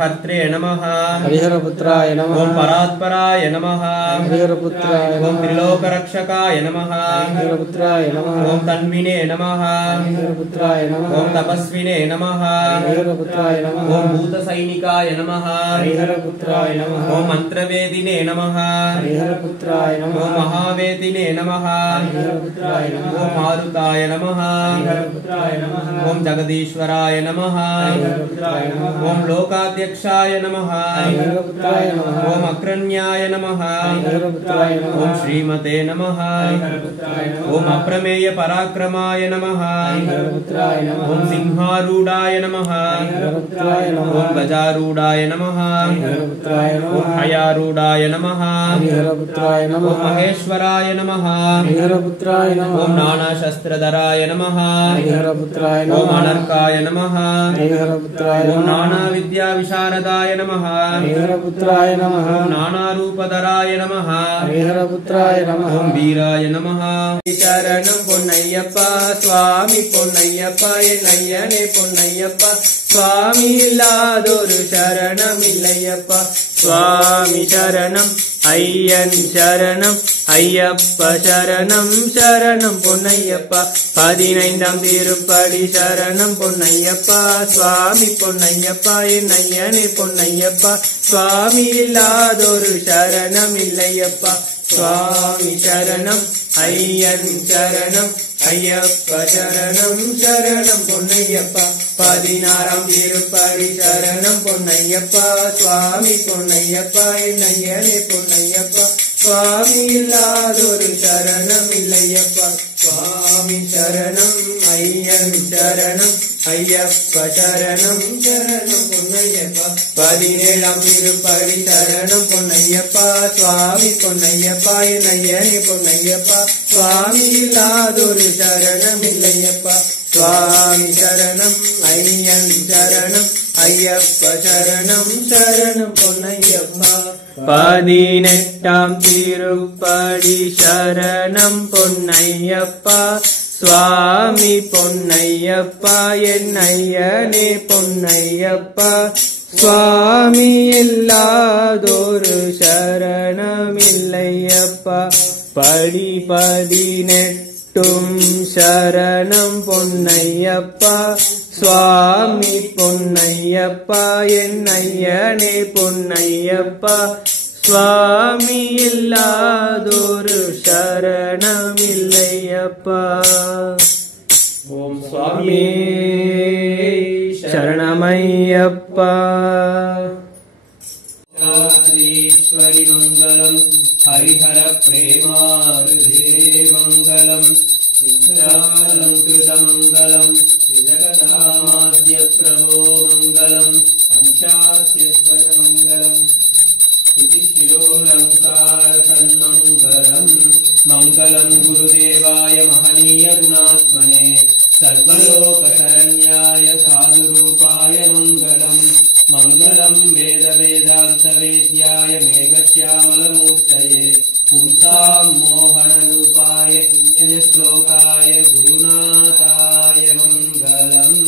हर्त्रे नमः हरिहरपुत्राय नमः ओम परात्पराय नमः हरिहरपुत्राय ओम नमः त्रिलोकरक्षकाय नमः हरिहरपुत्राय नमः ओम तन्विने नमः हरिहरपुत्राय नमः ओम तपस्विने नमः हरिहरपुत्राय नमः ओम भूतसैनिकाय नमः हरिहरपुत्राय नमः ओम मंत्रवेदिने नमः हरिहरपुत्राय नमः ओम महावेदिने नमः हरिहरपुत्राय नमः ओम मारुताय नमः हरिहरपुत्राय नमः ओम जगदीश्वराय नमः हरिहरपुत्राय नमः ओम लोकाध्यक्षाय नमः हरिहरपुत्राय नमः ओम अक्रन्याय नमः हरिहरपुत्राय नमः ओम श्रीमते नमः हरिहरपुत्राय नमः ओम अप्रमेय पराक्रमाय नमः हरिहरपुत्राय नमः ओम सिंहारूढ़ाय नमः हरिहरपुत्राय नमः ओम गजारूढ़ाय नमः हरिहरपुत्राय ओम नमः हयारूढ़ाय नमः हरिहरपुत्राय ओम नमः महेश्वराय नमः हरिहरपुत्राय नमः ओम नानाशस्त्रधराय नमः हरिहरपुत्राय ओम नमः अनर्काय नमः हरिहरपुत्राय ओम नमः नानाविद्याविशारदाय नमः हरिहरपुत्राय नमः ओम नानारूपधराय नमः हरिहरपुत्राय नमः ओम वीराय नमः शरणं பொன்னையப்பா சுவாமி பொன்னையப்பா என் ஐயனே பொன்னையப்பா சுவாமி இல்லாதொரு சரணம் இல்லையப்பா சுவாமி சரணம் ஐயன் சரணம் ஐயப்ப சரணம் சரணம் பொன்னையப்பா 15ஆம் திருப்படி சரணம் பொன்னையப்பா சுவாமி பொன்னையப்பா என் ஐயனே பொன்னையப்பா சுவாமி இல்லாதொரு சரணம் இல்லையப்பா சுவாமி சரணம் ஐயன் சரணம் ஐயப்ப சரணம் சரணம் பொன்னையப்பா 16ஆம் திருப்படி சரணம் பொன்னையப்பா சுவாமி பொன்னையப்பா என் ஐயனே பொன்னையப்பா சுவாமி இல்லாதொரு சரணம் இல்லையப்பா சுவாமி சரணம் ஐயன் சரணம் ஐயப்ப சரணம் சரணம் பொன்னையப்பா 17ஆம் திருப்படி சரணம் பொன்னையப்பா சுவாமி பொன்னையப்பா என் ஐயனே பொன்னையப்பா சுவாமி இல்லாதொரு சரணம் இல்லையப்பா சுவாமி சரணம் ஐயன் சரணம் ஐயப்ப சரணம் சரணம் பொன்னையப்பா 18ஆம் திருப்படி சரணம் பொன்னையப்பா சுவாமி பொன்னையப்பா என் ஐயனே பொன்னையப்பா சுவாமி இல்லாதொரு சரணமில்லையப்பா படி 18ம் சரணம் பொன்னையப்பா சுவாமி பொன்னையப்பா என் ஐயனே பொன்னையப்பா சுவாமி இல்லாதொரு சரணமில்லையப்பா ஓம் சுவாமி சரணமையப்பா ஈஸ்வரி மங்களம் ஹரிஹர பிரேமாருதே மங்களம் சித்தாலங்கிருத மங்களம் ஜகதாமாத்ய பிரபோ மங்களம் பஞ்சாத்யஸ்வர மங்களம் श्रुतिशिरोलङ्कार सन्मङ्गलम् मङ्गलम् गुरुदेवाय महनीय गुणात्मने सर्वलोकशरण्याय साधुरूपाय मङ्गलम् मङ्गलम् वेदवेदान्तवेद्याय मेघश्यामलमूर्तये पुंसाम् मोहनरूपाय श्लोकाय गुरुनाथाय मङ्गलम्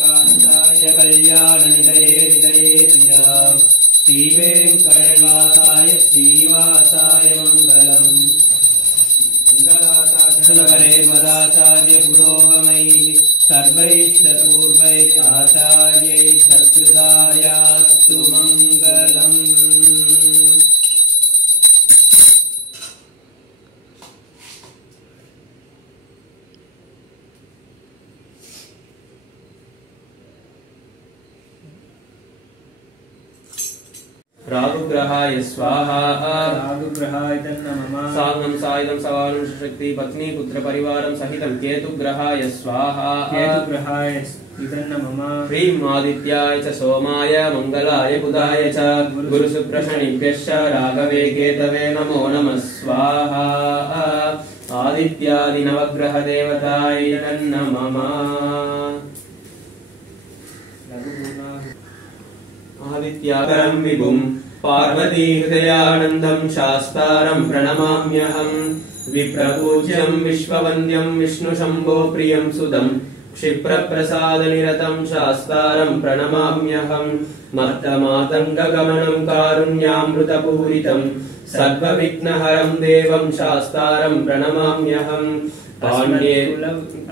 कान्ताय कल्याणनिधये हृदयेऽप्याम् श्रीवेङ्कटनिवासाय श्रीवासाय मङ्गलम् मङ्गलाचार्यनगरे मदाचार्य पुरोगमैः सर्वैश्च पूर्वैः आचार्यैः सत्कृतायास्तु मङ्गलम् राहुग्रहाय स्वाहा राहुग्रहाय नमः साङ्गं सायुधं सवालं शक्ति पत्नी पुत्र परिवारं सहितं केतुग्रहाय स्वाहा केतुग्रहाय नमः ह्रीं आदित्याय च सोमाय मंगलाय बुधाय च गुरुशुक्रशनिभ्यश्च राघवे केतवे नमो नमः स्वाहा आदित्यादि नवग्रह देवताय नमः आदित्याकरं विभुं पार्वती हृदयानन्दं शास्तारं प्रणमाम्यहं विप्रपूज्यं विश्ववन्द्यं विष्णुशम्भो प्रियं सुदं क्षिप्रप्रसादनिरतं शास्तारं प्रणमाम्यहं मत्तमातङ्गगमनं कारुण्यामृतपूरितं सर्वविघ्नहरं देवं शास्तारं प्रणमाम्यहं पाण्ड्ये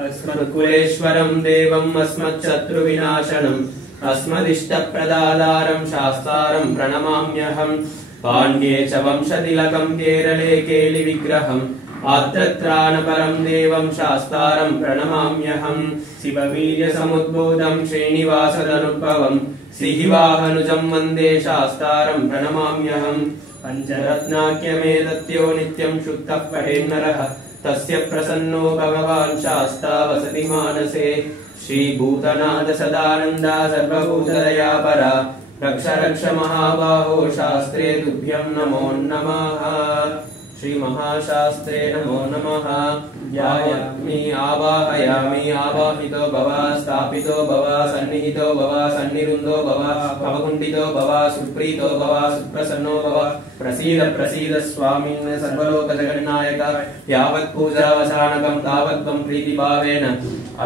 अस्मत्कुलेश्वरं देवम् अस्मच्छत्रुविनाशनम् अस्मदिष्टप्रदातारं शास्तारं प्रणमाम्यहं पाण्ड्ये च वंशतिलकं केरले केलिविग्रहम् आर्तत्राणपरं देवं शास्तारं प्रणमाम्यहं शिववीर्यसमुद्बोधं श्रीनिवासदनुद्भवं सिहिवाहनुजं वन्दे शास्तारं प्रणमाम्यहं पञ्चरत्नाख्यमेतत्यो नित्यं शुद्धः पठेन्नरः तस्य प्रसन्नो भगवान् शास्ता वसति मानसे श्रीभूतनाथ सदानन्दा सर्वभूतदयापरा रक्ष रक्ष महाबाहो शास्त्रे तुभ्यं नमो नमः श्री महाशास्त्रे नमो नमः ध्यायामि आवाहयामि आवाहितो भव स्थापितो भव सन्निहितो भव सन्निरुन्धो भव भवकुण्ठितो भव सुप्रीतो भव सुप्रसन्नो भव प्रसीद प्रसीद स्वामिन् सर्वलोकजगन्नायक यावत् पूजावसानकं तावत् त्वं प्रीतिभावेन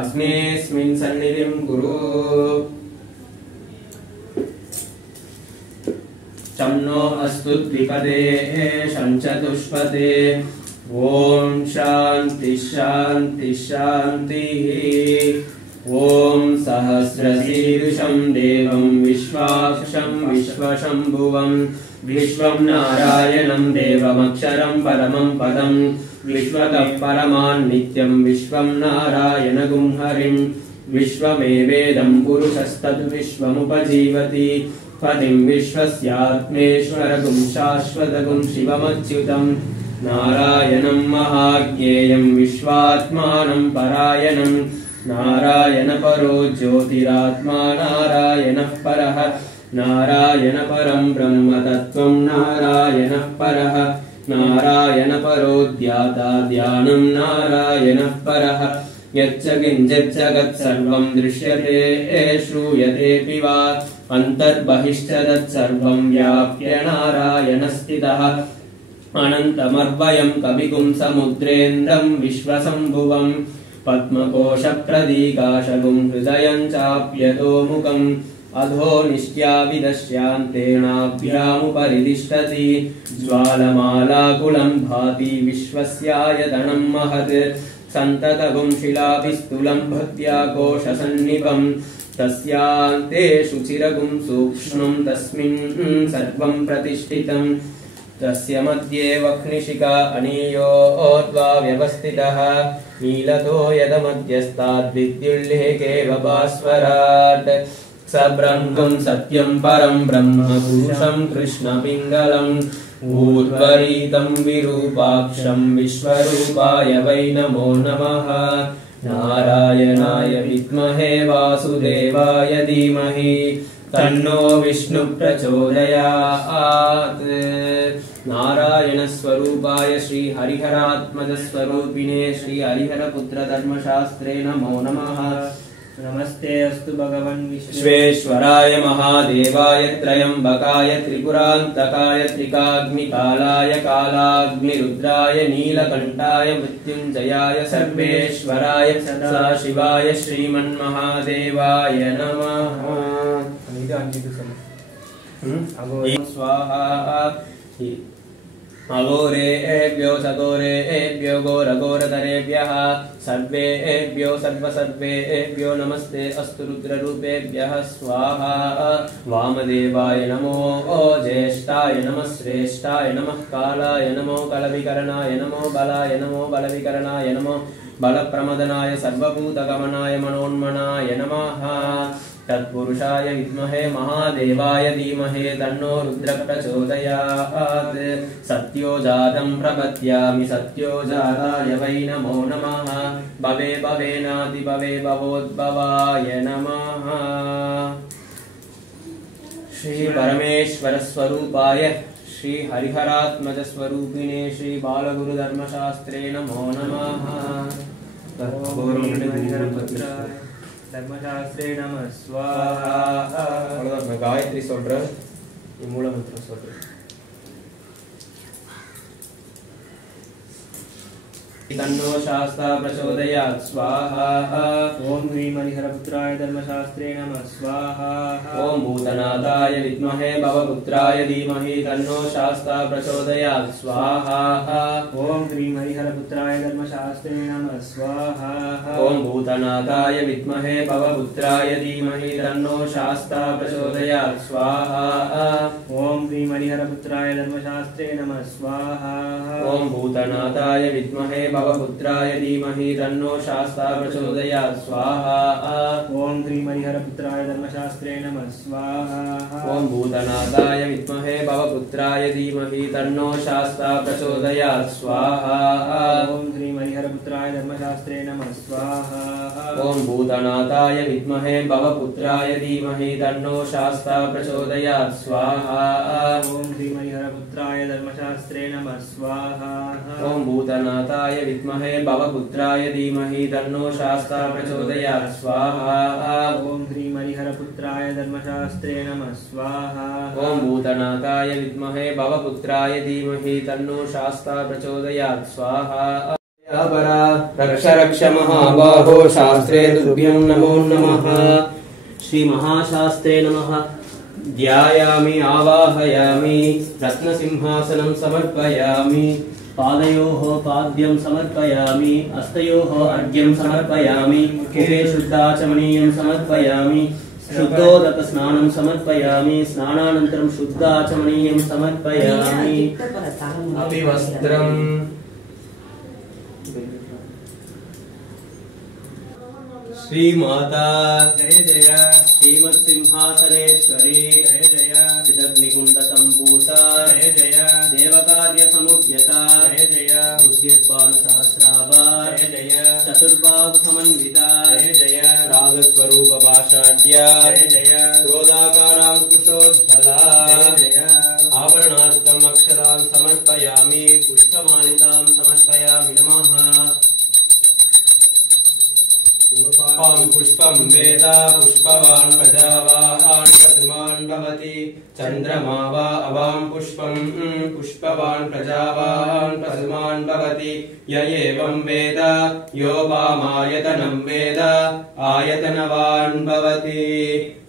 अस्मेऽस्मिन् सन्निधिं कुरु शं नो अस्तु द्विपदे शं चतुष्पदे ॐ शान्ति शान्ति शान्तिः ॐ सहस्रशीर्षं देवं विश्वाक्षं विश्वशम्भुवं विश्वं नारायणं देवमक्षरं परमं पदं विश्वतः परमान् नित्यं विश्वं नारायणगुं हरिं विश्वमेवेदं पुरुषस्तद् विश्वमुपजीवति पदिं विश्वस्यात्मेश्वरगुं शाश्वतगुं शिवमच्युतं नारायणं महाज्ञेयं विश्वात्मानं परायणं नारायणपरो ज्योतिरात्मा नारायणः परः नारायणपरं ब्रह्मतत्त्वं नारायणः परः नारायणपरो ध्याता ध्यानं नारायणः परः यच्च किञ्चित् जगत्सर्वं दृश्यते श्रूयतेऽपि वा अन्तर्बहिश्च तत्सर्वं व्याप्य नारायणस्थितः अनन्तमर्वयं कविगुं समुद्रेन्द्रं विश्वसम्भुवं पद्मकोशप्रदीकाशगुं हृदयं चाप्यतोमुखम् अधो निष्ट्याविदश्यान्तेनाभ्यामुपरितिष्ठति ज्वालमालाकुलं भाति विश्वस्यायतनं महत् सन्ततगुं शिलाभिस्तुलं भक्त्या कोशसन्निभं तस्यान्ते शुचिरगुं सूक्ष्मं तस्मिन् सर्वं प्रतिष्ठितं तस्य मध्ये वह्निशिखा अनीयोर्ध्वा व्यवस्थितः नीलतो यदमध्यस्ताद्विद्युल्लेखेव भास्वराट् स ब्रह्मं सत्यं परं ब्रह्म पुरुषं कृष्णपिङ्गलम् ऊर्ध्वरीतं विरूपाक्षं विश्वरूपाय वै नमो नमः नारायणाय विद्महे वासुदेवाय धीमहि तन्नो विष्णु प्रचोदयात् नारायणस्वरूपाय श्री हरिहरात्मजस्वरूपिणे श्री हरिहरपुत्र धर्मशास्त्रे नमो नमः नमस्ते अस्तु भगवन् विश्वेश्वराय महादेवाय त्र्यम्बकाय त्रिपुरान्तकाय त्रिकाग्निकालाय कालाग्निरुद्राय नीलकण्ठाय मृत्युञ्जयाय सर्वेश्वराय सदाशिवाय श्रीमन्महादेवाय नमः स्वाहा अघोरेभ्यो सघोरेभ्यो घोरघोरतरेभ्यः सर्वेभ्यो सर्वसर्वेभ्यो नमस्ते अस्तु रुद्ररूपेभ्यः स्वाहा वामदेवाय नमो ज्येष्ठाय नमः श्रेष्ठाय नमः कालाय नमो कलविकरणाय नमो बलाय नमो बलविकरणाय नमो बलप्रमदनाय सर्वभूतगमनाय मनोन्मनाय नमः तत्पुरुषाय विद्महे महादेवाय धीमहि तन्नो रुद्रः प्रचोदयात् सत्यो जातं प्रपद्यामि सत्यो जाताय वै नमो नमः भवे भवेनातिभवे भवोद्भवाय नमः श्री परमेश्वर स्वरूपाय श्री हरिहरात्मजस्वरूपिणे श्री बालगुरुधर्मशास्त्रे नमो नमः धर्मशास्त्रे नमः स्वाहा गायत्री சொல்றேன் மூல மந்திரம் சொல்றேன் तन्नो शास्ता प्रचोदयात् स्वाहा। ओम ह्रीं हरिहरपुत्राय धर्मशास्त्रे नमः स्वाहा। ओम भूतनाथाय विद्महे भवपुत्राय धीमहि तन्नो शास्ता प्रचोदयात् स्वाहा। ओम ह्रीं हरिहरपुत्राय धर्मशास्त्रे नमः स्वाहा। ओम भूतनाथाय विद्महे भवपुत्राय धीमहि तन्नो शास्ता प्रचोदयात् स्वाहा। ओम ह्रीं हरिहरपुत्राय धर्मशास्त्रे नमः स्वाहा। ओम भूतनाथाय विद्महे भवपुत्राय धीमहि तन्नो शास्ता प्रचोदयात् स्वाहा। ओम ह्रीं हरिहरपुत्राय धर्मशास्त्रे नमः स्वाहा। ओम भूतनाथाय विद्महे भवपुत्राय धीमहि तन्नो शास्ता प्रचोदयात् स्वाहा। ओम ह्रीं हरिहरपुत्राय धर्मशास्त्रे नमः स्वाहा। ओम भूतनाथाय विद्महे भवपुत्राय धीमहि तन्नो शास्ता प्रचोदयात् स्वाहा। ओम ह्रीं हरिहरपुत्राय धर्मशास्त्रे नमः स्वाहा। ओम भूतनाथाय विद्महे भवपुत्राय धीमहि तन्नो शास्ता प्रचोदयात् स्वाहा। ओम ह्रीं हरिहरपुत्राय धर्मशास्त्रे नमः स्वाहा। ओम भूतनाथाय विद्महे भवपुत्राय धीमहि तन्नो शास्ता प्रचोदयात् स्वाहा। रक्ष रक्ष महाबाहो शास्त्रे तुभ्यं नमो नमः। श्री महाशास्त्रे नमः। ध्यायामि आवाहयामि रत्नसिंहासनं समर्पयामि। पादयोः पाद्यं समर्पयामि। हस्तयोः अर्घ्यं समर्पयामि। मुखे शुद्धाचमनीयं समर्पयामि। शुद्धोदकस्नानं समर्पयामि। स्नानानन्तरं शुद्धाचमनीयं समर्पयामि। अभिवस्त्रम् श्रीमाता जय जय श्रीमत्सिंहासनेश्वरी जय जय चिदग्निकुण्डसम्भूता जय जय देवकार्यसमुद्यता जय जय उद्यद्भानुसहस्राभा जय जय चतुर्बाहुसमन्विता जय जय रागस्वरूपपाषाढ्या जय जय क्रोधाकाराङ्कुशोज्ज्वला जय जय आभरणार्थम् अक्षतां समर्पयामि। पुष्पमालिकां समर्पयामि नमः। पुष्पं वेद पुष्पवान् प्रजावान् प्रथमान् भवति। चन्द्रमा वा अवां पुष्पं पुष्पवान् प्रजावान् प्रथमान् भवति। य एवं वेद यो वामायतनं वेद आयतनवान् भवति।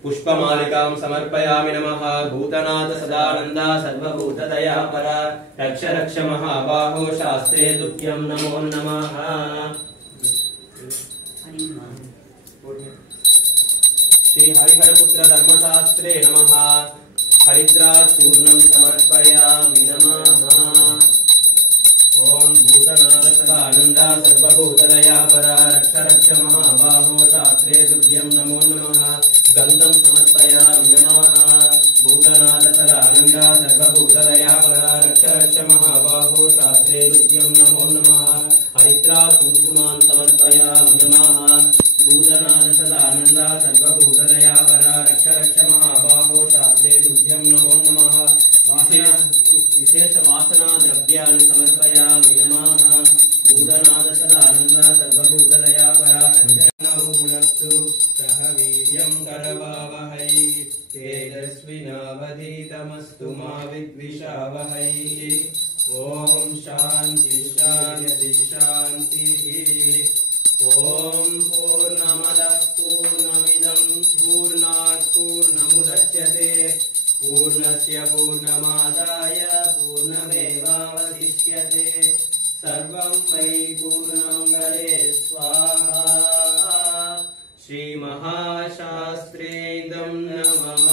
पुष्पमालिकां समर्पयामि नमः। भूतनाथ सदानन्दा सर्वभूतदयापरा रक्ष रक्ष महाबाहो शास्त्रे तुभ्यं नमो नमः। श्री हरिहरपुत्र धर्मशास्त्रे नमः। हरिद्राचूर्णं समर्पयामि नमः। ओम भूतनाथ सदानन्दा सर्वभूतदयापरा रक्ष रक्ष महाबाहो शास्त्रे तुभ्यं नमो नमः। गन्धं समर्पयामि नमः। भूतनाथ सदानन्दा सर्वभूतदयापरा रक्ष रक्ष महाबाहो शास्त्रे तुभ्यं नमो नमः। हरिद्राकुङ्कुमान् समर्पयामि नमः। भूतनाथ सदानन्दा सर्वभूतदयापरा रक्ष रक्ष महाबाहो शास्त्रे तुभ्यं नमो नमः। विशेष वासना द्रव्याणि समर्पयामि नमः। भूतनाथ सदानन्दा सर्वभूतदयापरा भुनक्तु सह वीर्यं करवावहै। तेजस्विनावधीतमस्तु मा विद्विषावहै। ओम शान्ति शान्ति शान्तिः। ओम पूर्णमदः पूर्णमिदं पूर्णात् पूर्णमुदच्यते पूर्णस्य पूर्णमादाय पूर्णमेवावशिष्यते। सर्वं वै पूर्णमङ्गले स्वाहा। श्री महाशास्त्रे इदं नमः।